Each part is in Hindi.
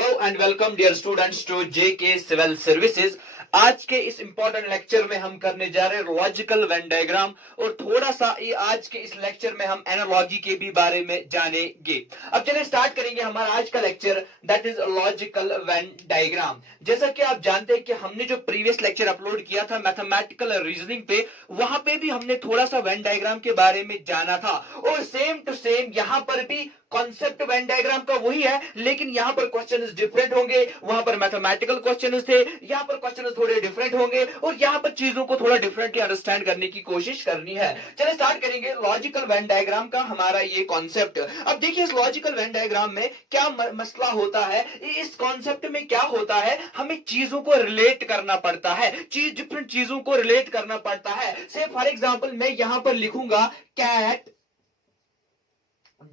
Hello and welcome dear students to JK civil services. आज के इस इंपॉर्टेंट लेक्चर में हम करने जा रहे हैं लॉजिकल वेन डायग्राम और थोड़ा सा आज के इस लेक्चर में हम एनालॉजी के भी बारे में जानेंगे। अब चलिए स्टार्ट करेंगे हमारा आज का lecture, that is logical Venn diagram. जैसा कि आप जानते हैं कि हमने जो प्रीवियस लेक्चर अपलोड किया था मैथमेटिकल रीजनिंग पे, वहां पे भी हमने थोड़ा सा वेन डायग्राम के बारे में जाना था और सेम टू सेम यहां पर भी कॉन्सेप्ट वेन डायग्राम का वही है, लेकिन यहां पर क्वेश्चन डिफरेंट होंगे। वहां पर मैथमेटिकल क्वेश्चन थे, यहां पर क्वेश्चन थोड़े डिफरेंट होंगे और यहां पर चीजों को थोड़ा डिफरेंटली अंडरस्टैंड करने की कोशिश करनी है। चलिए स्टार्ट करेंगे लॉजिकल वेन डायग्राम का हमारा ये कॉन्सेप्ट। अब देखिए इस लॉजिकल वेन डायग्राम में क्या मसला होता है, इस कॉन्सेप्ट में क्या होता है, हमें चीजों को रिलेट करना पड़ता है, डिफरेंट चीजों को रिलेट करना पड़ता है। से फॉर एग्जाम्पल मैं यहां पर लिखूंगा कैट,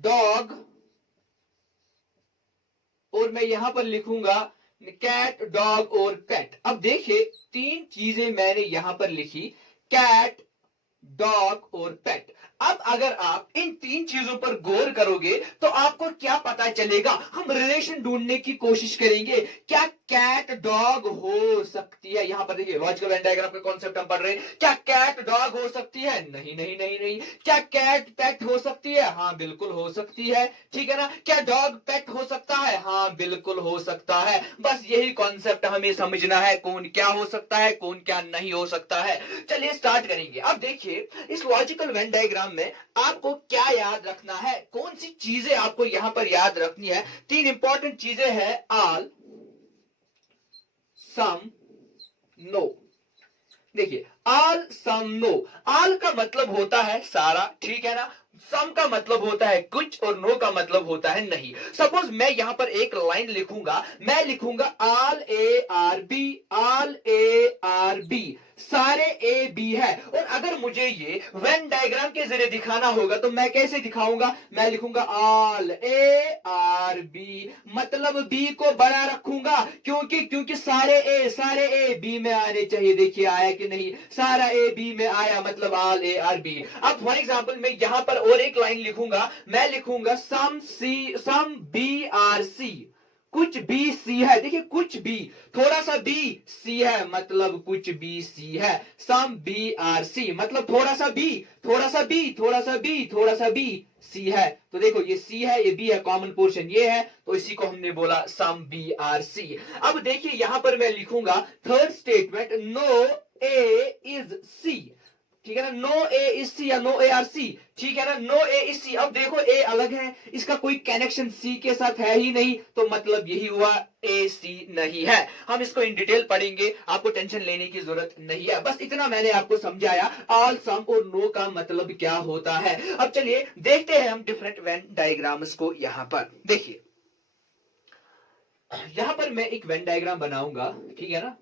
डॉग और मैं यहां पर लिखूंगा कैट, डॉग और पेट। अब देखिए तीन चीजें मैंने यहां पर लिखी, कैट, डॉग और पेट। अब अगर आप इन तीन चीजों पर गौर करोगे तो आपको क्या पता चलेगा, हम रिलेशन ढूंढने की कोशिश करेंगे। क्या कैट डॉग हो सकती है, यहां पर देखिए लॉजिकल वेन डायग्राम का कॉन्सेप्ट हम पढ़ रहे हैं। क्या कैट डॉग हो सकती है? नहीं नहीं नहीं नहीं। क्या कैट पेट हो सकती है? हाँ बिल्कुल हो सकती है, ठीक है ना। क्या डॉग पेट हो सकता है? हाँ बिल्कुल हो सकता है। बस यही कॉन्सेप्ट हमें समझना है, कौन क्या हो सकता है, कौन क्या नहीं हो सकता है। चलिए स्टार्ट करेंगे। अब देखिए इस लॉजिकल वेन डायग्राम में आपको क्या याद रखना है, कौन सी चीजें आपको यहां पर याद रखनी है। तीन इंपॉर्टेंट चीजें हैं, ऑल, सम, नो। देखिए ऑल, सम, नो। ऑल का मतलब होता है सारा, ठीक है ना। सम का मतलब होता है कुछ और नो का मतलब होता है नहीं। सपोज मैं यहां पर एक लाइन लिखूंगा, मैं लिखूंगा all A are B, all A are B, सारे ए बी है। और अगर मुझे ये वेन डायग्राम के जरिए दिखाना होगा तो मैं कैसे दिखाऊंगा, मैं लिखूंगा ऑल ए आर बी, मतलब बी को बड़ा रखूंगा क्योंकि सारे ए बी में आने चाहिए। देखिए आया कि नहीं, सारा ए बी में आया, मतलब ऑल ए आर बी। अब फॉर एग्जांपल मैं यहां पर और एक लाइन लिखूंगा, मैं लिखूंगा सम बी आर सी, कुछ बी सी है। देखिए कुछ बी, थोड़ा सा बी सी है, मतलब कुछ बी सी है। सम बी आर सी मतलब थोड़ा सा बी, थोड़ा सा बी, थोड़ा सा बी, थोड़ा सा बी सी है। तो देखो ये सी है, ये बी है, कॉमन पोर्शन ये है, तो इसी को हमने बोला सम बी आर सी। अब देखिए यहां पर मैं लिखूंगा third statement, no A is C, ठीक है ना। नो ए इज सी या नो ए आर सी, ठीक है ना। No A is C. अब देखो ए अलग है, इसका कोई कनेक्शन सी के साथ है ही नहीं, तो मतलब यही हुआ ए सी नहीं है। हम इसको इन डिटेल पढ़ेंगे, आपको टेंशन लेने की जरूरत नहीं है। बस इतना मैंने आपको समझाया ऑल, सम और नो का मतलब क्या होता है। अब चलिए देखते हैं हम डिफरेंट वेन डायग्राम्स को। यहां पर देखिए, यहां पर मैं एक वेन डायग्राम बनाऊंगा, ठीक है ना।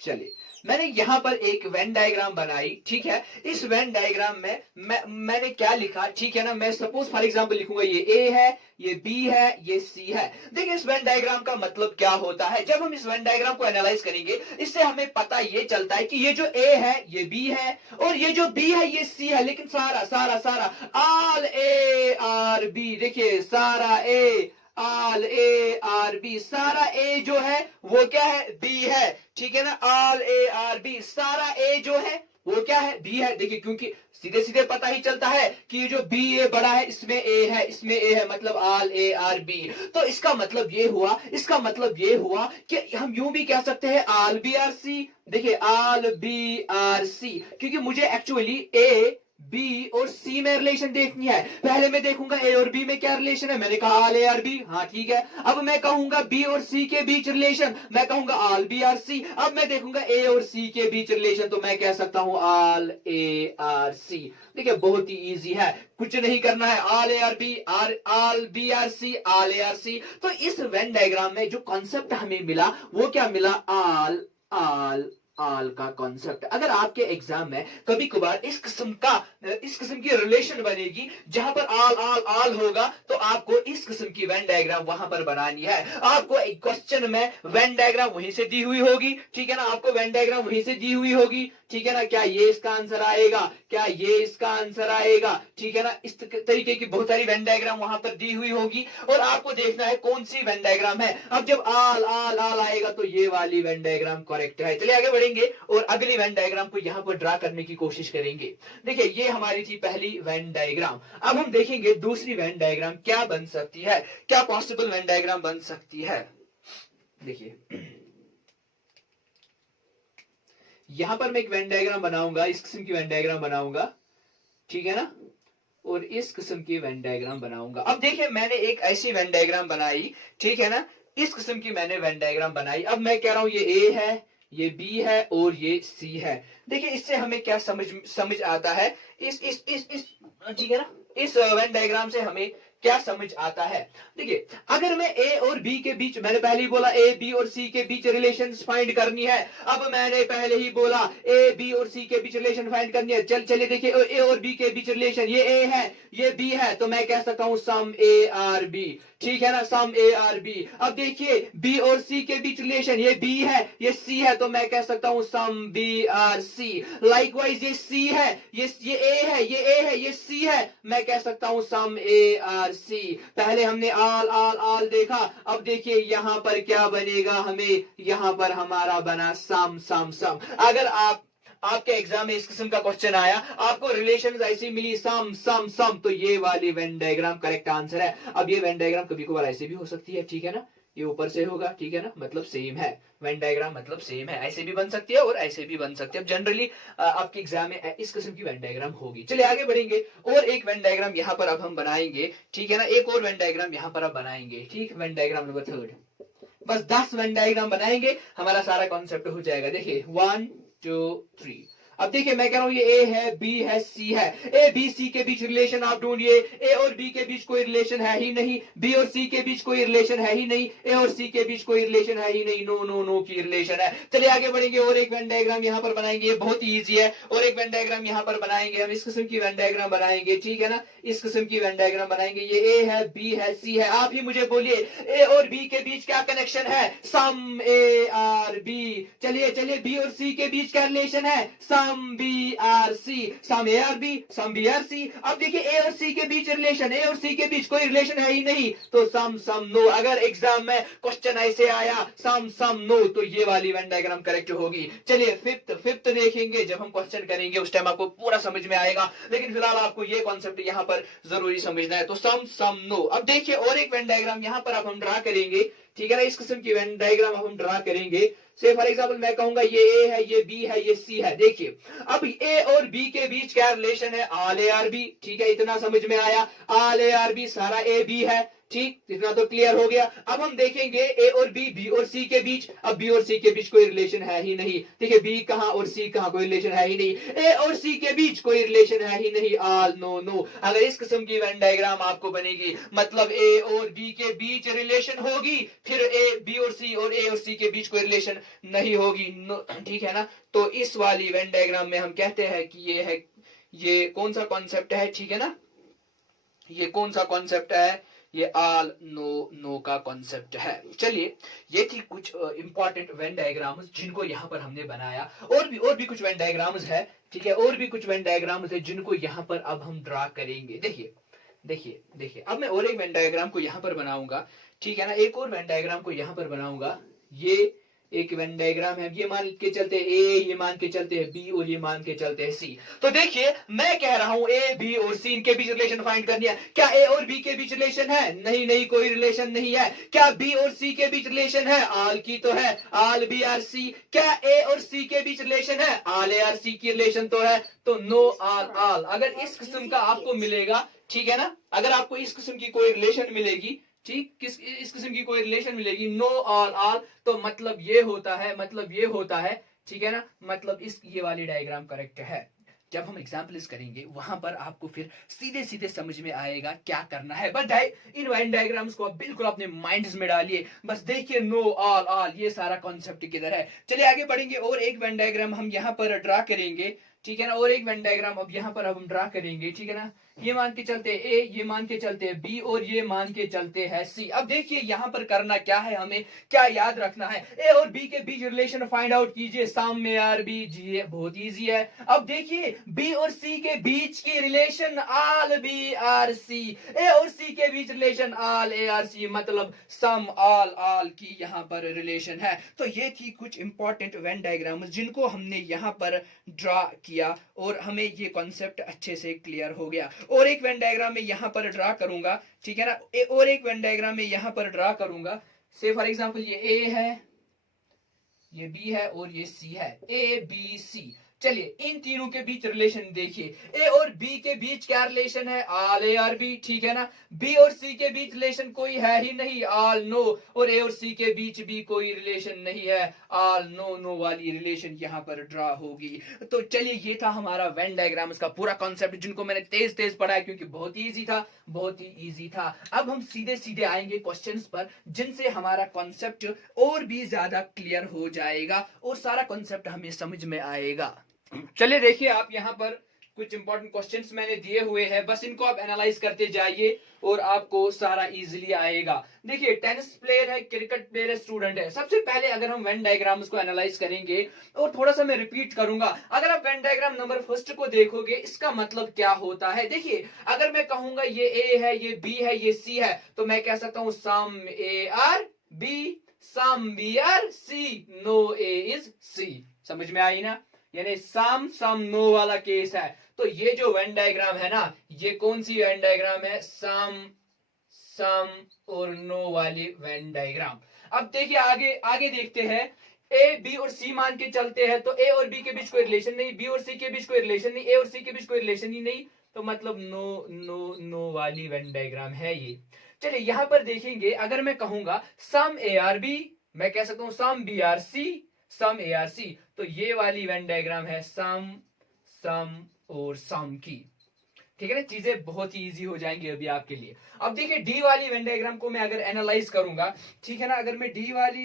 चलिए मैंने यहां पर एक वेन डायग्राम बनाई, ठीक है। इस वेन डायग्राम में मैंने क्या लिखा, ठीक है ना। मैं सपोज फॉर एग्जांपल लिखूंगा ये ए है, ये बी है, ये सी है। देखिए इस वेन डायग्राम का मतलब क्या होता है। जब हम इस वेन डायग्राम को एनालाइज करेंगे, इससे हमें पता ये चलता है कि ये जो ए है ये बी है और ये जो बी है ये सी है, लेकिन सारा सारा सारा ऑल ए आर बी, देखिए सारा ए, ऑल ए आर बी, सारा ए जो है वो क्या है, बी है, ठीक है ना। ऑल ए आर बी, सारा ए जो है वो क्या है, बी है। देखिए क्योंकि सीधे सीधे पता ही चलता है कि ये जो बी ए बड़ा है, इसमें ए है, इसमें ए है, मतलब ऑल ए आर बी। तो इसका मतलब ये हुआ, इसका मतलब ये हुआ कि हम यूं भी कह सकते हैं ऑल बी आर सी। देखिए ऑल बी आर सी, क्योंकि मुझे एक्चुअली ए बी और सी में रिलेशन देखनी है। पहले मैं देखूंगा ए और बी में क्या रिलेशन है, मैंने कहा ऑल ए आर बी, हाँ ठीक है। अब मैं कहूंगा बी और सी के बीच रिलेशन, मैं कहूंगा ऑल बी आर सी। अब मैं देखूंगा ए और सी के बीच रिलेशन, तो मैं कह सकता हूं ऑल ए आर सी। देखिए बहुत ही इजी है, कुछ नहीं करना है, all A are B, all B are C, all A are C. तो इस वेन डायग्राम में जो कॉन्सेप्ट हमें मिला वो क्या मिला, ऑल, ऑल, आल का कॉन्सेप्ट। अगर आपके एग्जाम में कभी कभार इस किस्म की रिलेशन बनेगी जहां पर आल आल आल होगा, तो आपको इस किस्म की वेन डायग्राम वहां पर बनानी है। आपको एक क्वेश्चन में वेन डायग्राम वहीं से दी हुई होगी, ठीक है ना, आपको वेन डायग्राम वहीं से दी हुई होगी, ठीक है ना। क्या ये इसका आंसर आएगा, क्या ये इसका आंसर आएगा, ठीक है ना। इस तरीके की बहुत सारी वेन डायग्राम वहां पर दी हुई होगी और आपको देखना है कौन सी वेन डायग्राम है। अब जब आल आल आल आएगा तो ये वाली वेन डायग्राम करेक्ट है। चलिए आगे बढ़ेंगे और अगली वेन डायग्राम को यहां पर ड्रा करने की कोशिश करेंगे। देखिए ये हमारी थी पहली वेन डायग्राम। अब हम देखेंगे दूसरी वेन डायग्राम क्या बन सकती है, क्या पॉसिबल वेन डायग्राम बन सकती है। देखिए यहां पर मैं एक वेन डायग्राम बनाऊंगा, इस किस्म की वेन डायग्राम बनाऊंगा, ठीक है ना, और इस किस्म की वेन डायग्राम बनाऊंगा। अब देखिए मैंने एक ऐसी वेन डायग्राम बनाई, ठीक है ना, इस किस्म की मैंने वेन डायग्राम बनाई। अब मैं कह रहा हूं ये ए है, ये बी है और ये सी है। देखिए इससे हमें क्या समझ आता है, इस ठीक है ना, इस वेन डायग्राम से हमें क्या समझ आता है। देखिए अगर मैं ए और बी के बीच, मैंने पहले ही बोला ए बी और सी के बीच रिलेशन फाइंड करनी है। अब मैंने पहले ही बोला ए बी और सी के बीच रिलेशन फाइंड करनी है। चलिए देखिए ए और बी के बीच रिलेशन, ये ए है ये बी है, तो मैं कह सकता हूं सम ए आर बी, ठीक है ना, सम ए आर बी। अब देखिए बी और सी के बीच रिलेशन, ये बी है ये सी है, तो मैं कह सकता हूं some B are C. Likewise ये सी है ये ए है ये ए है ये सी है, मैं कह सकता हूं सम ए आर सी। पहले हमने आल आल आल देखा, अब देखिए यहां पर क्या बनेगा, हमें यहां पर हमारा बना सम सम सम। अगर आपके एग्जाम में इस किस्म का क्वेश्चन आया, आपको रिलेशंस ऐसी मिली सम सम सम, तो ये वाली वेन डायग्राम करेक्ट आंसर है। अब ये वेन डायग्राम कभी कभार ऐसे भी हो सकती है, ठीक है ना, ये ऊपर से होगा, ठीक है ना, मतलब सेम है, वेन डायग्राम मतलब सेम है, ऐसे भी बन सकती है और ऐसे भी बन सकती है। अब जनरली आपके एग्जाम में इस किस्म की वेन डायग्राम होगी। चलिए आगे बढ़ेंगे और एक वेन डायग्राम यहां पर अब हम बनाएंगे, ठीक है ना, एक और वेन डायग्राम यहां पर अब बनाएंगे, ठीक, वेन डायग्राम नंबर 3। बस 10 वेन डायग्राम बनाएंगे, हमारा सारा कॉन्सेप्ट हो जाएगा। देखिए 1 2 3। अब देखिए मैं कह रहा हूं ये ए है बी है सी है, ए बी सी के बीच रिलेशन आप ढूंढिए। ए और बी के बीच कोई रिलेशन है ही नहीं, बी और सी के बीच कोई रिलेशन है ही नहीं, ए और सी के बीच कोई रिलेशन है ही नहीं, नो नो नो की रिलेशन है। चलिए आगे बढ़ेंगे और एक वेन डायग्राम यहां पर बनाएंगे, ये बहुत ही ईजी है। और एक वेन डायग्राम यहां पर बनाएंगे, हम इस किस्म की वेन डायग्राम बनाएंगे, ठीक है ना, इस किस्म की वेन डायग्राम बनाएंगे। ये ए है बी है सी है, आप ही मुझे बोलिए ए और बी के बीच क्या कनेक्शन है, सम ए आर बी। चलिए बी और सी के बीच क्या रिलेशन है, some B are C, some A are B some B are C. अब देखिए ए और सी के बीच रिलेशन, ए और सी के बीच कोई रिलेशन है ही नहीं, तो सम सम नो। अगर एग्जाम में क्वेश्चन ऐसे आया सम सम नो, तो ये वाली वेन डायग्राम करेक्ट होगी। चलिए फिफ्थ देखेंगे, जब हम क्वेश्चन करेंगे उस टाइम आपको पूरा समझ में आएगा, लेकिन फिलहाल आपको ये कॉन्सेप्ट यहां पर जरूरी समझना है। तो सम सम नो। अब देखिए और एक वेन डायग्राम यहां पर अब हम ड्रा करेंगे, ठीक है ना, इस किस्म की वेन डायग्राम हम ड्रा करेंगे। से फॉर एग्जांपल मैं कहूंगा ये ए है ये बी है ये सी है। देखिए अब ए और बी के बीच क्या रिलेशन है, आल ए आर बी, ठीक है, इतना समझ में आया, आल ए आर बी सारा ए बी है, ठीक, इतना तो क्लियर हो गया। अब हम देखेंगे ए और बी और सी के बीच, अब बी और सी के बीच कोई रिलेशन है ही नहीं, ठीक है, बी कहां और सी कहां, कोई रिलेशन है ही नहीं, ए और सी के बीच कोई रिलेशन है ही नहीं, आल नो नो। अगर इस किस्म की वेन डायग्राम आपको बनेगी, मतलब ए और बी के बीच रिलेशन होगी, फिर ए बी और सी के बीच कोई रिलेशन नहीं होगी, ठीक है ना। तो इस वाली वेन डायग्राम में हम कहते हैं कि ये कौन सा कॉन्सेप्ट है, ठीक है ना, ये कौन सा कॉन्सेप्ट है, ये आल नो नो का कॉन्सेप्ट है। चलिए ये थी कुछ इंपॉर्टेंट वेन डायग्राम्स जिनको यहां पर हमने बनाया, और भी कुछ वेन डायग्राम्स है, ठीक है, और भी कुछ वेन डायग्राम्स है जिनको यहां पर अब हम ड्रा करेंगे। देखिए अब मैं और एक वेन डायग्राम को यहां पर बनाऊंगा, ठीक है ना, एक और वेन डायग्राम को यहां पर बनाऊंगा। ये एक वेन डायग्राम है, ये मान के चलते ए, ये मान के चलते हैं बी और ये मान के चलते हैं सी। तो देखिए मैं कह रहा हूं ए बी और सी इनके बीच रिलेशन फाइंड करनी है। क्या ए और बी के बीच रिलेशन है, नहीं कोई रिलेशन नहीं है। क्या बी और सी के बीच रिलेशन है, आल की तो है, आल बी आर सी। क्या ए और सी के बीच रिलेशन है, आल ए आर सी की रिलेशन तो है, तो नो आल आल। अगर इस किस्म का आपको मिलेगा, ठीक है ना, अगर आपको इस किस्म की कोई रिलेशन मिलेगी, ठीक, इस किस्म की कोई रिलेशन मिलेगी, नो ऑल ऑल, तो मतलब ये होता है, ठीक है ना, मतलब ये वाली डायग्राम करेक्ट है। जब हम एग्जाम्पल्स करेंगे वहां पर आपको फिर सीधे सीधे समझ में आएगा क्या करना है। बस इन वेन डायग्राम्स को आप बिल्कुल अपने माइंड्स में डालिए, बस देखिए नो ऑल ऑल ये सारा कॉन्सेप्ट किधर है। चलिए आगे बढ़ेंगे और एक वेन डायग्राम हम यहाँ पर ड्रा करेंगे, ठीक है ना। और एक वेन डायग्राम अब यहाँ पर अब हम ड्रा करेंगे, ठीक है ना। ये मान के चलते ए, ये मान के चलते बी और ये मान के चलते हैं सी। अब देखिए यहाँ पर करना क्या है, हमें क्या याद रखना है, ए और बी के बीच रिलेशन फाइंड आउट कीजिए, सम में आर बी जी, बहुत इजी है। अब देखिए बी और सी के बीच की रिलेशन आल बी आर सी, ए और सी के बीच relation all A are C, मतलब सम ऑल ऑल की यहाँ पर रिलेशन है। तो ये थी कुछ इंपॉर्टेंट वेन डायग्राम जिनको हमने यहाँ पर ड्रा किया और हमें ये कॉन्सेप्ट अच्छे से क्लियर हो गया। और एक वेन डायग्राम में यहां पर ड्रा करूंगा, ठीक है ना। और एक वेन डायग्राम में यहां पर ड्रा करूंगा, से फॉर एग्जांपल ये ए है, ये बी है और ये सी है, ए बी सी। चलिए इन तीनों के बीच रिलेशन देखिए, ए और बी के बीच क्या रिलेशन है, आल ए आर बी, ठीक है ना। बी और सी के बीच रिलेशन कोई है ही नहीं, आल नो। और ए और सी के बीच भी कोई रिलेशन नहीं है, आल नो नो वाली रिलेशन यहाँ पर ड्रा होगी। तो चलिए ये था हमारा वेन डायग्राम्स का पूरा कॉन्सेप्ट, जिनको मैंने तेज तेज पढ़ा है क्योंकि बहुत ही ईजी था, बहुत ही ईजी था। अब हम सीधे सीधे आएंगे क्वेश्चंस पर, जिनसे हमारा कॉन्सेप्ट और भी ज्यादा क्लियर हो जाएगा और सारा कॉन्सेप्ट हमें समझ में आएगा। चलिए देखिए आप यहाँ पर कुछ इंपॉर्टेंट क्वेश्चंस मैंने दिए हुए हैं, बस इनको आप एनालाइज करते जाइए और आपको सारा इजीली आएगा। देखिए टेनिस प्लेयर है, क्रिकेट प्लेयर है, स्टूडेंट है। सबसे पहले अगर हम वेन डायग्राम्स को एनालाइज करेंगे और थोड़ा सा मैं रिपीट करूंगा, अगर आप वेन डायग्राम नंबर फर्स्ट को देखोगे इसका मतलब क्या होता है। देखिए अगर मैं कहूंगा ये ए है, ये बी है, ये सी है, तो मैं कह सकता हूं some A are B, some B are C, no A is C. समझ में आई ना, यानी सम सम नो वाला केस है। तो ये जो वेन डायग्राम है ना, ये कौन सी वेन डायग्राम है, सम सम और नो वाली वेन डायग्राम। अब देखिए आगे आगे देखते हैं, ए बी और सी मान के चलते हैं, तो ए और बी के बीच कोई रिलेशन नहीं, बी और सी के बीच कोई रिलेशन नहीं, ए और सी के बीच कोई रिलेशन ही नहीं, तो मतलब नो नो नो वाली वेन डायग्राम है ये। चलिए यहां पर देखेंगे, अगर मैं कहूंगा सम ए आर बी, मैं कह सकता हूं some B are C, some A are C, तो ये वाली वेन डायग्राम है सम सम और सम की। ठीक है ना, चीजें बहुत ही इजी हो जाएंगी अभी आपके लिए। अब देखिए डी वाली वेन डायग्राम को मैं अगर एनालाइज करूंगा, ठीक है ना, अगर मैं डी वाली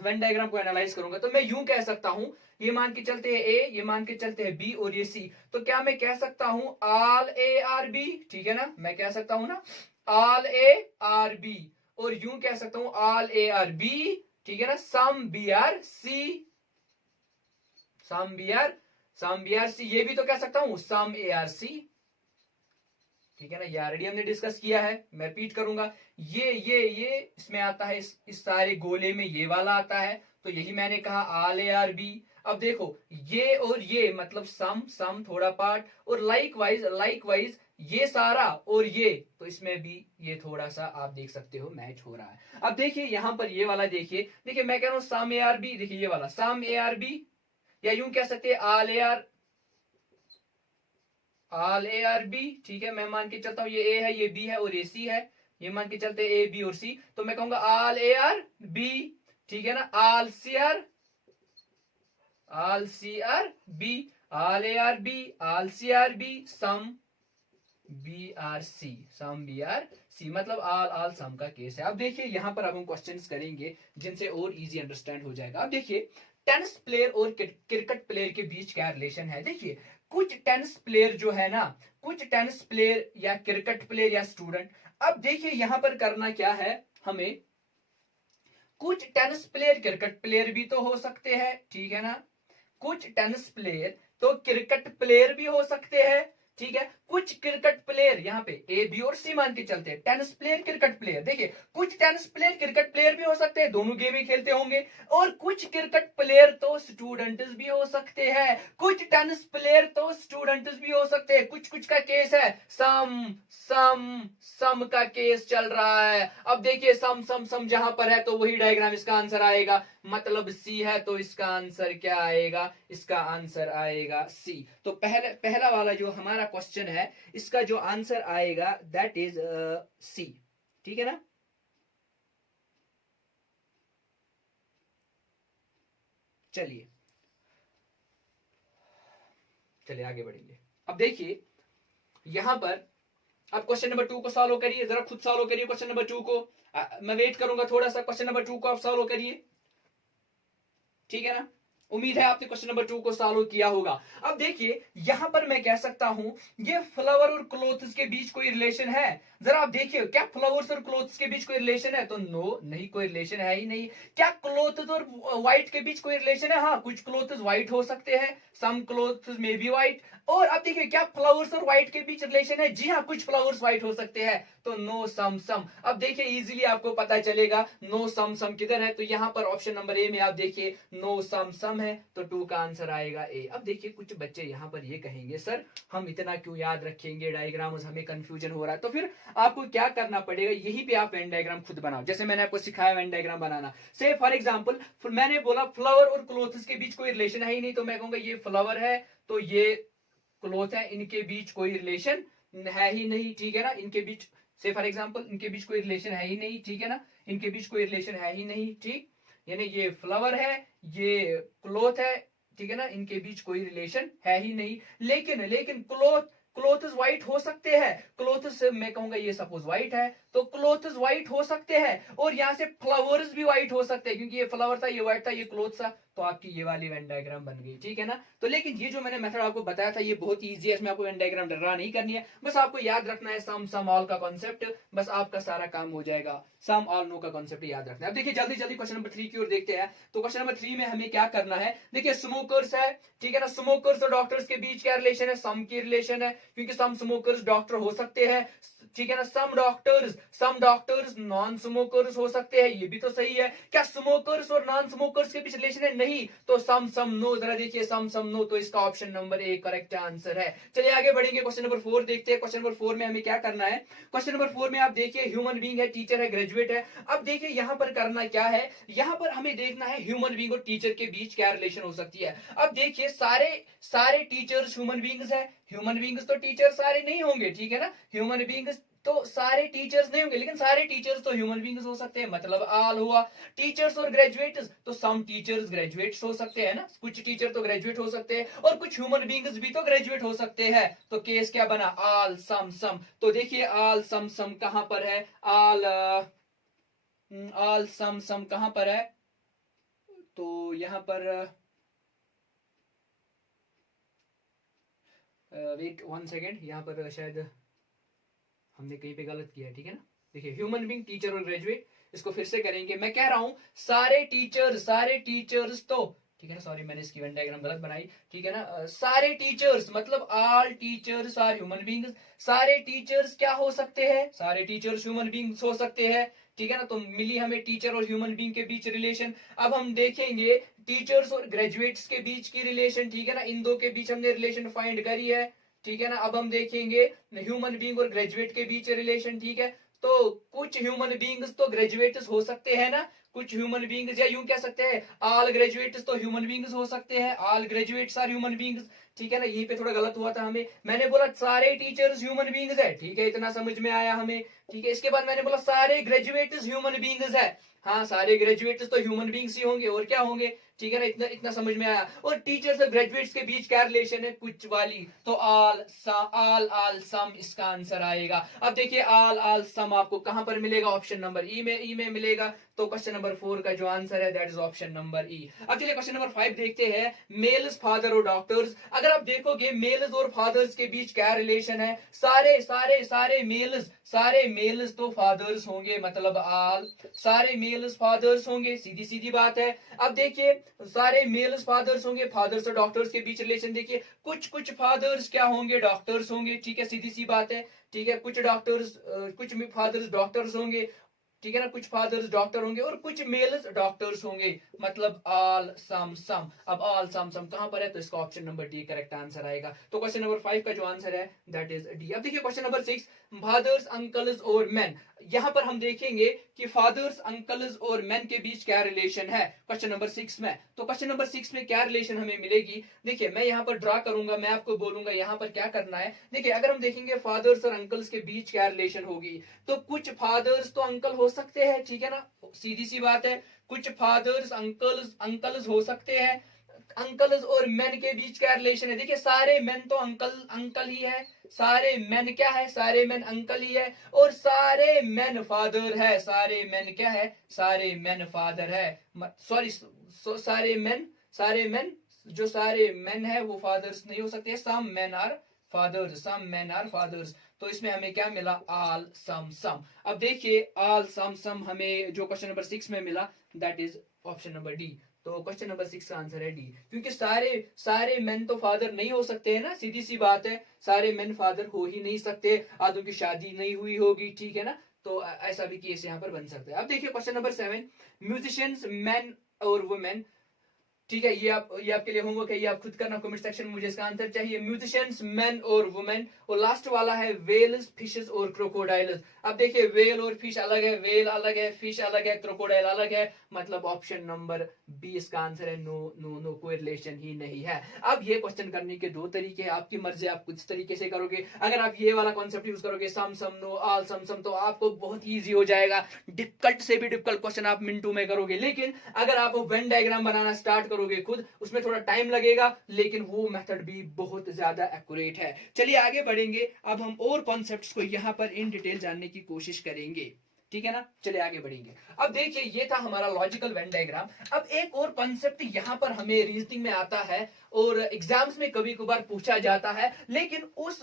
वेन डायग्राम को एनालाइज करूंगा तो मैं यूं कह सकता हूं, ये मान के चलते हैं ए, ये मान के चलते हैं बी और ये सी, तो क्या मैं कह सकता हूं ऑल ए आर बी, ठीक है ना, मैं कह सकता हूं ना ऑल ए आर बी, और यूं कह सकता हूं ऑल ए आर बी, ठीक है ना, some B are C, some B are C, ये भी तो कह सकता हूं सम ए आर सी, ठीक है ना, ये ऑलरेडी हमने डिस्कस किया है, मैं रिपीट करूंगा। ये इसमें आता है, इस सारे गोले में ये वाला आता है, तो यही मैंने कहा ऑल ए आर बी। अब देखो ये और ये मतलब सम सम थोड़ा पार्ट, और लाइक वाइज ये सारा और ये, तो इसमें भी ये थोड़ा सा आप देख सकते हो मैच हो रहा है। अब देखिए यहां पर ये वाला देखिए मैं कह रहा हूं सम ए आर बी, देखिए ये वाला सम ए आर बी, या यूं कह सकते हैं ऑल ए आर बी, ठीक है। मैं मान के चलता हूं ये ए है, ये बी है और ये सी है, ये मान के चलते ए बी और सी, तो मैं कहूंगा ऑल ए आर बी, ठीक है ना, all C are B, all A are B, all C are B, some B are C, some B are C, मतलब ऑल ऑल सम का केस है। अब देखिए यहां पर अब हम क्वेश्चंस करेंगे जिनसे और इजी अंडरस्टैंड हो जाएगा। अब देखिए टेनिस प्लेयर और क्रिकेट प्लेयर के बीच क्या रिलेशन है। देखिए कुछ टेनिस प्लेयर जो है ना, कुछ टेनिस प्लेयर या क्रिकेट प्लेयर या स्टूडेंट, अब देखिए यहां पर करना क्या है, हमें कुछ टेनिस प्लेयर क्रिकेट प्लेयर भी तो हो सकते हैं, ठीक है ना, कुछ टेनिस प्लेयर तो क्रिकेट प्लेयर भी हो सकते हैं, ठीक है। कुछ क्रिकेट प्लेयर यहाँ पे ए बी और सी मान के चलते हैं, टेनिस प्लेयर क्रिकेट प्लेयर, देखिए कुछ टेनिस प्लेयर क्रिकेट प्लेयर भी हो सकते हैं, दोनों गेम ही खेलते होंगे, और कुछ क्रिकेट प्लेयर तो स्टूडेंट्स भी हो सकते हैं, कुछ टेनिस प्लेयर तो स्टूडेंट्स भी हो सकते हैं। कुछ कुछ का केस है, सम सम सम का केस चल रहा है। अब देखिए सम सम सम जहां पर है तो वही डायग्राम इसका आंसर आएगा, मतलब सी है, तो इसका आंसर क्या आएगा, इसका आंसर आएगा सी। तो पहला वाला जो हमारा क्वेश्चन है इसका जो आंसर आएगा दैट इज सी, ठीक है ना। चलिए आगे बढ़ेंगे। अब देखिए यहां पर अब क्वेश्चन नंबर 2 को सॉल्व करिए, जरा खुद सॉल्व करिए क्वेश्चन नंबर 2 को। मैं वेट करूंगा थोड़ा सा, क्वेश्चन नंबर 2 को आप सॉल्व करिए, ठीक है ना। उम्मीद है आपने क्वेश्चन नंबर 2 को सॉल्व किया होगा। अब देखिए यहां पर मैं कह सकता हूं ये फ्लावर और क्लोथ्स के बीच कोई रिलेशन है, जरा आप देखिए क्या फ्लावर्स और क्लोथ्स के बीच कोई रिलेशन है, तो नो, नहीं, कोई रिलेशन है ही नहीं। क्या क्लोथ्स और व्हाइट के बीच कोई रिलेशन है, हाँ कुछ क्लोथ्स व्हाइट हो सकते हैं, सम क्लोथ्स मे बी व्हाइट। और अब देखिए क्या फ्लावर्स और व्हाइट के बीच रिलेशन है, जी हाँ कुछ फ्लावर्स व्हाइट हो सकते हैं, तो नो सम सम। अब देखिए इजीली आपको पता चलेगा नो सम सम किधर है, तो यहां पर ऑप्शन नंबर ए में आप देखिए नो सम सम है, तो 2 का आंसर आएगा ए। अब देखिए कुछ बच्चे यहां पर ये कहेंगे सर हम इतना क्यों याद रखेंगे डायग्राम्स, हमें कंफ्यूजन हो रहा है, तो फिर आपको क्या करना पड़ेगा, यहीं पे आप वेन डायग्राम खुद बनाओ, जैसे मैंने आपको सिखाया वेन डायग्राम बनाना। से फॉर एग्जांपल मैंने बोला फ्लावर और क्लोथ्स के बीच कोई रिलेशन है ही नहीं, तो मैं कहूंगा ये फ्लावर है तो ये क्लोथ है, इनके बीच कोई रिलेशन है ही नहीं, ठीक है ना, इनके बीच से फॉर एग्जांपल इनके बीच कोई रिलेशन है ही नहीं, ठीक है ना, इनके बीच कोई रिलेशन है ही नहीं, ठीक, यानी ये फ्लावर है ये क्लोथ है, ठीक है ना, इनके बीच कोई रिलेशन है ही नहीं। लेकिन लेकिन क्लोथ्स व्हाइट हो सकते हैं, क्लोथ्स मैं कहूंगा ये सपोज व्हाइट है, तो क्लोथ्स व्हाइट हो सकते हैं, और यहां से फ्लावर्स भी व्हाइट हो सकते हैं, क्योंकि ये फ्लावर था ये व्हाइट था ये क्लोथ था, तो आपकी ये वाली वेन डायग्राम बन गई, ठीक है ना। तो लेकिन ये जो मैंने मेथड आपको बताया था ये बहुत ईजी है, इसमें आपको वेन डायग्राम ड्रा नहीं करनी है, बस आपको याद रखना है सम सम ऑल का कॉन्सेप्ट, बस आपका सारा काम हो जाएगा, सम ऑल नो का कॉन्सेप्ट याद रखना है। अब देखिए जल्दी जल्दी क्वेश्चन नंबर 3 की ओर देखते हैं, तो क्वेश्चन नंबर 3 में हमें क्या करना है, देखिए स्मोकर्स है, ठीक है ना, स्मोकर्स और डॉक्टर्स के बीच क्या रिलेशन है, सम की रिलेशन है, क्योंकि सम स्मोकर्स डॉक्टर हो सकते हैं, ठीक है ना, सम डॉक्टर्स नॉन स्मोकर्स हो सकते हैं, ये भी तो सही है। क्या स्मोकर्स और नॉन स्मोकर्स के बीच रिलेशन है, नहीं, तो सम सम नो, जरा देखिए सम सम नो, तो इसका option number A correct answer है। चलिए आगे बढ़ेंगे, क्वेश्चन नंबर 4 देखते हैं। क्वेश्चन नंबर 4 में हमें क्या करना है, क्वेश्चन नंबर 4 में आप देखिए ह्यूमन बीइंग है, टीचर है, ग्रेजुएट है। अब देखिए यहां पर करना क्या है, यहां पर हमें देखना है ह्यूमन बीइंग और टीचर के बीच क्या रिलेशन हो सकती है। अब देखिए सारे सारे टीचर्स ह्यूमन बीइंग्स है, ह्यूमन बीइंग्स तो टीचर सारे नहीं होंगे, ठीक है ना, ह्यूमन बीइंग्स तो सारे टीचर्स नहीं होंगे, लेकिन सारे टीचर्स तो ह्यूमन बीइंग्स हो सकते हैं, मतलब ऑल हुआ। टीचर्स और ग्रेजुएट्स, तो सम टीचर्स ग्रेजुएट्स हो सकते हैं ना, कुछ टीचर तो ग्रेजुएट हो सकते हैं, और कुछ ह्यूमन बीइंग्स भी तो ग्रेजुएट हो सकते हैं, तो केस क्या बना, ऑल सम सम। तो देखिए ऑल सम सम कहां पर है, ऑल सम सम कहां पर है, तो यहां पर वेट 1 सेकेंड, यहां पर शायद हमने कहीं पे गलत किया है, ठीक है ना। देखिए ह्यूमन बीइंग टीचर और ग्रेजुएट, इसको फिर से करेंगे, मैं कह रहा हूं सारे टीचर्स तो, ठीक है ना, सॉरी मैंने इसकी वेन डायग्राम गलत बनाई, ठीक है ना, सारे टीचर्स मतलब all teachers are human beings, सारे टीचर्स क्या हो सकते हैं, सारे टीचर्स ह्यूमन बीइंग्स हो सकते हैं, ठीक है ना, तो मिली हमें टीचर और ह्यूमन बीइंग के बीच रिलेशन। अब हम देखेंगे टीचर्स और ग्रेजुएट्स के बीच की रिलेशन, ठीक है ना, इन दो के बीच हमने रिलेशन फाइंड करी है, ठीक है ना। अब हम देखेंगे ह्यूमन बीइंग और ग्रेजुएट के बीच रिलेशन, ठीक है, तो कुछ ह्यूमन बीइंग्स तो ग्रेजुएट्स हो सकते हैं ना, कुछ ह्यूमन बीइंग्स, या यूं कह सकते हैं ऑल ग्रेजुएट्स तो ह्यूमन बीइंग्स हो सकते हैं, all graduates are human beings, ठीक है ना, यहीं पे थोड़ा गलत हुआ था हमें, मैंने बोला सारे टीचर्स ह्यूमन बीइंग्स है, ठीक है, इतना समझ में आया हमें, ठीक है। इसके बाद मैंने बोला सारे ग्रेजुएट्स ह्यूमन बीइंग्स है, हाँ सारे ग्रेजुएट्स तो ह्यूमन बीइंग्स ही होंगे, और क्या होंगे, ठीक है ना, इतना इतना समझ में आया। और टीचर्स और ग्रेजुएट्स के बीच क्या रिलेशन है, कुछ वाली, तो ऑल ऑल सम इसका आंसर आएगा। अब देखिए ऑल सम आपको कहां पर मिलेगा, ऑप्शन नंबर ई में मिलेगा, तो क्वेश्चन नंबर 4 का जो आंसर है दैट इज ऑप्शन नंबर ई। अब चलिए क्वेश्चन नंबर 5 देखते हैं, मेल्स फादर और डॉक्टर्स। अगर आप देखोगे मेल्स और फादर्स के बीच क्या रिलेशन है, सारे मेल्स तो फादर्स होंगे, मतलब ऑल सारे मेल्स फादर्स होंगे, सीधी सीधी बात है। अब देखिए सारे मेल्स फादर्स होंगे, फादर्स और डॉक्टर्स के बीच रिलेशन देखिए, कुछ फादर्स क्या होंगे, डॉक्टर्स होंगे, ठीक है, सीधी सी बात है, ठीक है, कुछ फादर्स डॉक्टर्स होंगे, ठीक है ना, कुछ फादर्स डॉक्टर होंगे और कुछ मेल्स डॉक्टर्स होंगे, मतलब ऑल सम सम। अब ऑल सम सम कहां पर है, तो इसका option number D correct answer आएगा, तो क्वेश्चन नंबर 5 का जो आंसर है दैट इज डी। अब देखिए क्वेश्चन नंबर 6, फादर्स अंकल्स और मैन। यहां पर हम देखेंगे कि फादर्स अंकल्स और मैन के बीच क्या रिलेशन है क्वेश्चन नंबर 6 में, तो क्वेश्चन नंबर 6 में क्या रिलेशन हमें मिलेगी, देखिए मैं यहां पर ड्रा करूंगा, मैं आपको बोलूंगा यहां पर क्या करना है। देखिए अगर हम देखेंगे फादर्स और अंकल्स के बीच क्या रिलेशन होगी, तो कुछ फादर्स तो अंकल हो सकते हैं, ठीक है ना, सीधी सी बात है, कुछ फादर्स अंकल्स हो सकते हैं, अंकल्स और मेन के बीच क्या रिलेशन है? देखिए सारे मेन तो अंकल अंकल ही है, सारे मेन क्या है? सारे मेन अंकल ही है, और सारे मेन फादर है, सारे मेन क्या है? सारे मेन फादर है, सॉरी सारे मेन जो सारे मेन है वो फादर्स नहीं हो सकते, some men are fathers, some men are fathers. तो इसमें हमें क्या मिला? All some some. अब देखिए ऑल सम सम हमें जो क्वेश्चन नंबर 6 में मिला, that is option number D. तो क्वेश्चन नंबर 6 का आंसर है डी, क्योंकि सारे सारे मेन तो फादर नहीं हो सकते हैं ना, सीधी सी बात है, सारे मेन फादर हो ही नहीं सकते, आधों की शादी नहीं हुई होगी, ठीक है ना। तो ऐसा भी केस यहाँ पर बन सकता है। अब देखिए क्वेश्चन नंबर 7, म्यूजिशियंस मेन और वुमेन, ठीक है, ये आपके लिए होमवर्क है, ये आप खुद करना कमेंट सेक्शन में, मुझे इसका आंसर चाहिए। म्यूजिशियंस मेन और वुमेन, और लास्ट वाला है वेल्स फिशेस और क्रोकोडाइल्स। अब देखिए वेल और फिश अलग है, वेल अलग है, फिश अलग है, क्रोकोडाइल अलग है, मतलब ऑप्शन नंबर बी इसका आंसर है। नो नो नो, कोई रिलेशन ही नहीं है। अब ये क्वेश्चन करने के दो तरीके हैं, आपकी मर्जी, आप कुछ तरीके से करोगे। अगर आप ये वाला कॉन्सेप्ट यूज करोगे सम सम नो ऑल सम सम, तो आपको बहुत ईजी हो जाएगा, डिफिकल्ट से भी डिफिकल्ट क्वेश्चन आप मिनटों में करोगे। लेकिन अगर आप वेन डायग्राम बनाना स्टार्ट करोगे खुद, उसमें थोड़ा टाइम लगेगा, लेकिन वो मेथड भी बहुत ज्यादा एक्यूरेट है। चलिए आगे बढ़ेंगे, अब हम और कॉन्सेप्ट्स को यहाँ पर इन डिटेल जानने की कोशिश करेंगे, ठीक है ना। चलिए आगे बढ़ेंगे। अब देखिए ये था हमारा लॉजिकल वेन डायग्राम। अब एक और कॉन्सेप्ट यहाँ पर हमें रीजनिंग में आता है और एग्जाम्स में कभी कभार पूछा जाता है, लेकिन उस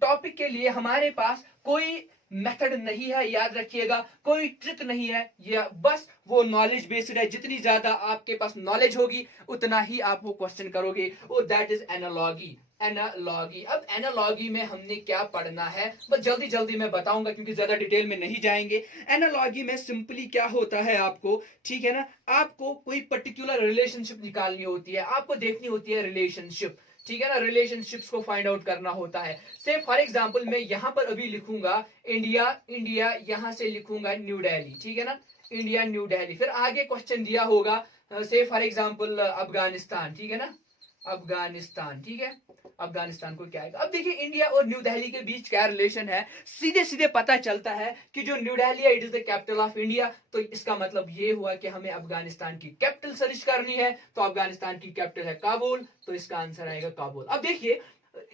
टॉपिक के लिए हमारे पास कोई मेथड नहीं है, याद रखिएगा, कोई ट्रिक नहीं है, या बस वो नॉलेज बेस्ड है। जितनी ज्यादा आपके पास नॉलेज होगी उतना ही आप वो क्वेश्चन करोगे, और दैट इज एनालॉगी। एनालॉगी, अब एनालॉगी में हमने क्या पढ़ना है, बस जल्दी जल्दी मैं बताऊंगा क्योंकि ज्यादा डिटेल में नहीं जाएंगे। एनालॉगी में सिंपली क्या होता है आपको, ठीक है ना, आपको कोई पर्टिकुलर रिलेशनशिप निकालनी होती है, आपको देखनी होती है रिलेशनशिप, ठीक है ना, रिलेशनशिप्स को फाइंड आउट करना होता है। से फॉर एग्जांपल मैं यहां पर अभी लिखूंगा इंडिया, इंडिया यहां से लिखूंगा न्यू दिल्ली, ठीक है ना, इंडिया न्यू दिल्ली। फिर आगे क्वेश्चन दिया होगा से फॉर एग्जांपल अफगानिस्तान, ठीक है ना, अफगानिस्तान, ठीक है, अफगानिस्तान को क्या है। अब देखिए इंडिया और न्यू दिल्ली के बीच क्या रिलेशन है, सीधे सीधे पता चलता है कि जो न्यू दिल्ली है it is the capital of India, तो इसका मतलब ये हुआ कि हमें अफगानिस्तान की कैपिटल सर्च करनी है, तो अफगानिस्तान की कैपिटल है काबुल, तो इसका आंसर आएगा काबुल। अब देखिए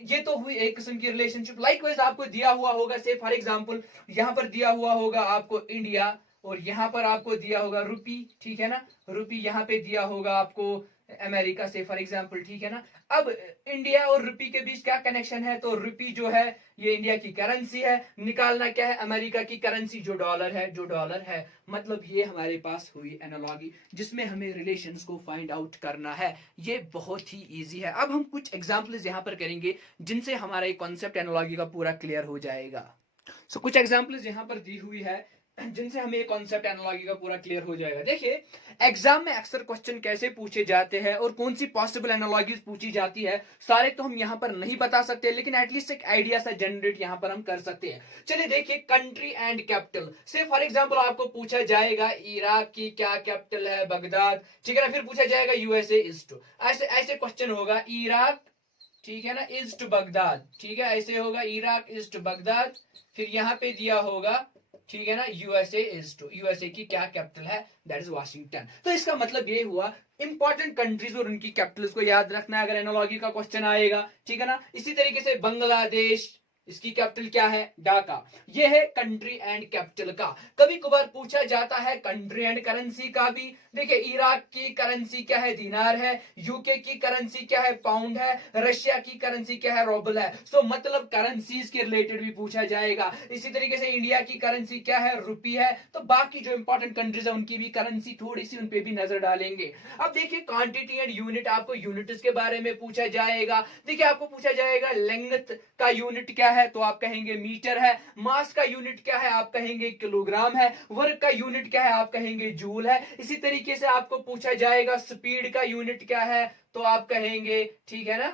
ये तो हुई एक किस्म की रिलेशनशिप। लाइकवाइज आपको दिया हुआ होगा से फॉर एग्जांपल यहां पर दिया हुआ होगा आपको इंडिया, और यहां पर आपको दिया होगा रुपी, ठीक है ना, रुपी यहां पे दिया होगा आपको अमेरिका से फॉर एग्जांपल, ठीक है ना। अब इंडिया और रुपी के बीच क्या कनेक्शन है, तो रुपी जो है ये इंडिया की करेंसी है, निकालना क्या है, अमेरिका की करेंसी जो डॉलर है, जो डॉलर है। मतलब ये हमारे पास हुई एनालॉगी जिसमें हमें रिलेशंस को फाइंड आउट करना है, ये बहुत ही इजी है। अब हम कुछ एग्जांपल्स यहां पर करेंगे जिनसे हमारा ये कॉन्सेप्ट एनालॉगी का पूरा क्लियर हो जाएगा। सो कुछ एग्जांपल्स यहां पर दी हुई है जिनसे हमें ये कॉन्सेप्ट एनालॉगी का पूरा क्लियर हो जाएगा। देखिए एग्जाम में अक्सर क्वेश्चन कैसे पूछे जाते हैं और कौन सी पॉसिबल एनालॉजीज पूछी जाती है, सारे तो हम यहाँ पर नहीं बता सकते, लेकिन एटलीस्ट एक आइडिया सा जनरेट यहाँ पर हम कर सकते हैं। चलिए देखिए कंट्री एंड कैपिटल, से फॉर एग्जांपल आपको पूछा जाएगा इराक की क्या कैपिटल है, बगदाद, ठीक है ना। फिर पूछा जाएगा यूएसए इज टू, ऐसे ऐसे क्वेश्चन होगा, इराक, ठीक है ना, इज टू बगदाद, ठीक है, ऐसे होगा इराक इज टू बगदाद। फिर यहाँ पे दिया होगा, ठीक है ना, यूएसए इज टू, यूएसए की क्या कैपिटल है, दैट इज वाशिंगटन। तो इसका मतलब ये हुआ इंपॉर्टेंट कंट्रीज और उनकी कैपिटल्स को याद रखना है अगर एनालॉजी का क्वेश्चन आएगा, ठीक है ना। इसी तरीके से बांग्लादेश, इसकी कैपिटल क्या है, ढाका, ये है कंट्री एंड कैपिटल का। कभी कभार पूछा जाता है कंट्री एंड करेंसी का भी। देखिए इराक की करेंसी क्या है, दिनार है, यूके की करेंसी क्या है, पाउंड है, रशिया की करेंसी क्या है, रूबल है। सो मतलब करेंसीज के रिलेटेड भी पूछा जाएगा। इसी तरीके से इंडिया की करेंसी क्या है, रुपी है, तो बाकी जो इंपॉर्टेंट कंट्रीज है उनकी भी करेंसी थोड़ी सी उन पे भी नजर डालेंगे। अब देखिए क्वांटिटी एंड यूनिट, आपको यूनिट्स के बारे में पूछा जाएगा। देखिए आपको पूछा जाएगा लेंथ का यूनिट क्या है, तो आप कहेंगे मीटर है, मास का यूनिट क्या है, आप कहेंगे किलोग्राम है, वर्क का यूनिट क्या है, आप कहेंगे जूल है। इसी तरीके से आपको पूछा जाएगा स्पीड का यूनिट क्या है, तो आप कहेंगे, ठीक है ना,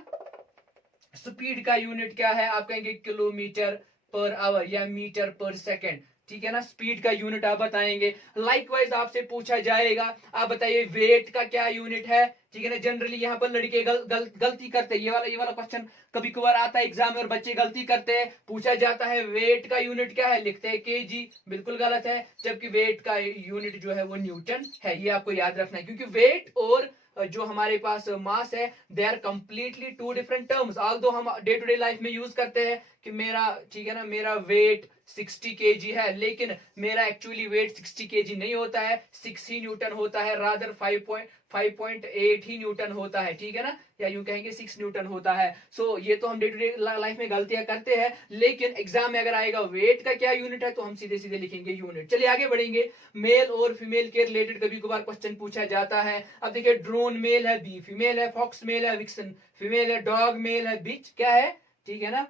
स्पीड का यूनिट क्या है, आप कहेंगे किलोमीटर पर आवर या मीटर पर सेकेंड, ठीक है ना, स्पीड का यूनिट आप बताएंगे। लाइकवाइज आपसे पूछा जाएगा, आप बताइए वेट का क्या यूनिट है, ठीक है ना। जनरली यहाँ पर लड़के गलती करते हैं, ये वाला क्वेश्चन कभी कभार आता है एग्जाम में और बच्चे गलती करते हैं। पूछा जाता है वेट का यूनिट क्या है, लिखते हैं केजी, बिल्कुल गलत है, जबकि वेट का यूनिट जो है वो न्यूटन है। ये आपको याद रखना है, क्योंकि वेट और जो हमारे पास मास है, they are completely two different terms. Although हम डे टू डे लाइफ में यूज करते हैं कि मेरा, ठीक है ना, मेरा वेट 60 kg है, लेकिन मेरा एक्चुअली वेट 60 kg नहीं होता है, 6 ही न्यूटन होता है, रादर 5.8 ही न्यूटन होता है, ठीक है ना, या यूं कहेंगे 6 न्यूटन होता है। सो ये तो हम डे टू डे लाइफ में गलतियां करते हैं, लेकिन एग्जाम में अगर आएगा वेट का क्या यूनिट है तो हम सीधे सीधे लिखेंगे यूनिट। चलिए आगे बढ़ेंगे। मेल और फीमेल के रिलेटेड कभी कभार क्वेश्चन पूछा जाता है। अब देखिए, ड्रोन मेल है, बी फीमेल है, फॉक्स मेल है, विक्सन फीमेल है, डॉग मेल है, बिच क्या है, ठीक है ना,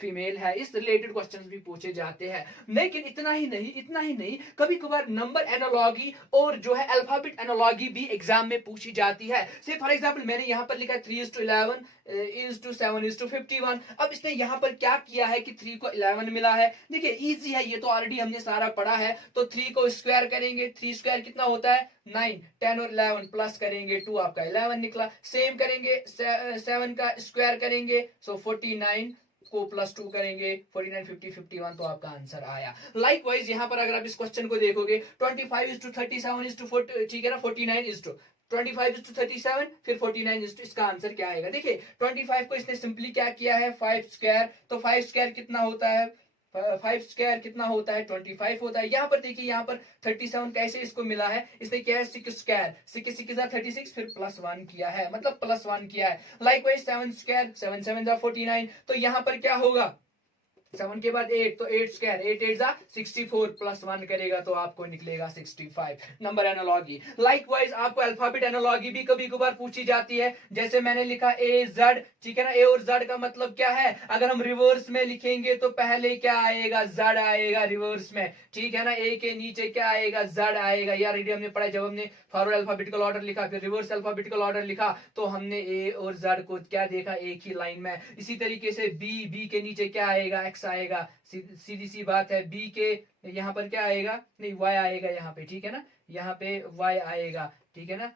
फीमेल है। इस रिलेटेड क्वेश्चंस भी पूछे जाते हैं। लेकिन इतना ही नहीं, कभी कभार नंबर एनालॉगी और जो है अल्फाबेट एनालॉगी भी एग्जाम में पूछी जाती है। से फॉर एग्जांपल मैंने यहां पर लिखा है 3:11 7:51। अब इसने यहां पर क्या किया है कि 3 को 11 मिला है। देखिए इजी है, ये तो ऑलरेडी हमने सारा पढ़ा है। तो 3 को स्क्वायर करेंगे, 3 स्क्वायर कितना होता है 9, 10 और 11 प्लस करेंगे 2, आपका 11 निकला। सेम करेंगे 7 का स्क्वायर करेंगे, सो 49 को प्लस 2 करेंगे, 49 50 51, तो आपका आंसर आया। लाइकवाइज यहाँ पर अगर आप इस क्वेश्चन को देखोगे 25:37:4, ठीक है ना, 25:37 फिर 49, इसका आंसर क्या आएगा। देखिए 25 को इसने सिंपली क्या किया है 5 स्क्वायर, तो 5 स्क्वायर कितना होता है, 5 स्क्वायर कितना होता है 25 होता है। यहाँ पर देखिए, यहाँ पर 37 कैसे इसको मिला है, इसने क्या है 6 स्क्वायर, 36 फिर +1 किया है, मतलब +1 किया है। लाइकवाइज 7 स्क्वायर, 7 7 49, तो यहाँ पर क्या होगा 7 के बाद 8, तो 8 स्क्वायर, 8 8 64 +1 करेगा तो आपको निकलेगा 65। Number analogy. लाइकवाइज आपको अल्फाबेट एनालॉगी भी कभी कभार पूछी जाती है। जैसे मैंने लिखा AZ, ठीक है ना, ए और Z का मतलब क्या है, अगर हम रिवर्स में लिखेंगे तो पहले क्या आएगा Z आएगा रिवर्स में, ठीक है ना, ए के नीचे क्या आएगा Z आएगा। यार रेडी हमने पढ़ा, जब हमने फॉरवर्ड अल्फाबेटिकल ऑर्डर लिखा फिर रिवर्स अल्फाबेटिकल ऑर्डर लिखा तो हमने ए और Z को क्या देखा एक ही लाइन में। इसी तरीके से बी के नीचे क्या आएगा X आएगा, सीधी सी बात है। बी के यहाँ पर क्या आएगा, नहीं Y आएगा यहाँ पे, ठीक है ना, यहाँ पे Y आएगा, ठीक है ना,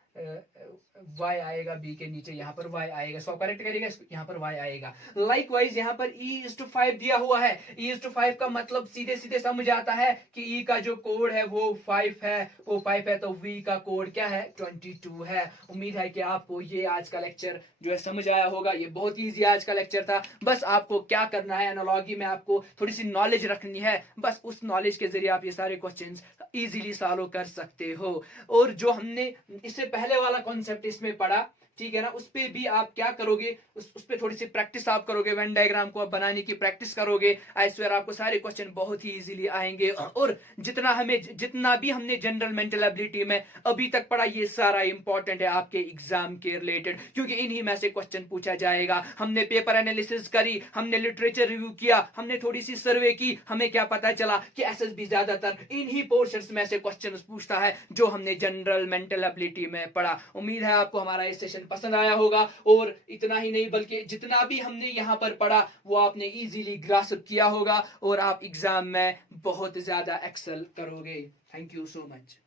Y आएगा बी के नीचे, यहाँ पर Y आएगा, सो करेक्ट करेगा, यहाँ पर Y आएगा। लाइकवाइज यहाँ पर E:5 दिया हुआ है। E:5 का मतलब सीधे सीधे समझ आता है कि E का जो कोड है वो 5 है, वो 5 है, तो V का कोड क्या है 22 है। उम्मीद है कि आपको ये आज का लेक्चर जो है समझ आया होगा। ये बहुत ईजी आज का लेक्चर था। बस आपको क्या करना है, एनालॉजी में आपको थोड़ी सी नॉलेज रखनी है, बस उस नॉलेज के जरिए आप ये सारे क्वेश्चंस इजीली सॉल्व कर सकते हो। और जो हमने इससे पहले वाला कॉन्सेप्ट इसमें पढ़ा, ठीक है ना, उस पे भी आप क्या करोगे, उस पे थोड़ी सी प्रैक्टिस आप करोगे, वेन डायग्राम को आप बनाने की प्रैक्टिस करोगे, आई स्वेयर आपको सारे क्वेश्चन बहुत ही इजीली आएंगे। और जितना भी हमने जनरल मेंटल एबिलिटी में अभी तक पढ़ा, ये सारा इंपॉर्टेंट है आपके एग्जाम के रिलेटेड, क्योंकि इन्हीं में से क्वेश्चन पूछा जाएगा। हमने पेपर एनालिसिस करी, हमने लिटरेचर रिव्यू किया, हमने थोड़ी सी सर्वे की, हमें क्या पता चला कि एसएसबी ज्यादातर इन्हीं पोर्शंस में से क्वेश्चन पूछता है जो हमने जनरल मेंटल एबिलिटी में पढ़ा। उम्मीद है आपको हमारा ये सेशन पसंद आया होगा। और इतना ही नहीं, बल्कि जितना भी हमने यहाँ पर पढ़ा वो आपने इजीली ग्रास्प किया होगा और आप एग्जाम में बहुत ज्यादा एक्सेल करोगे। Thank you so much.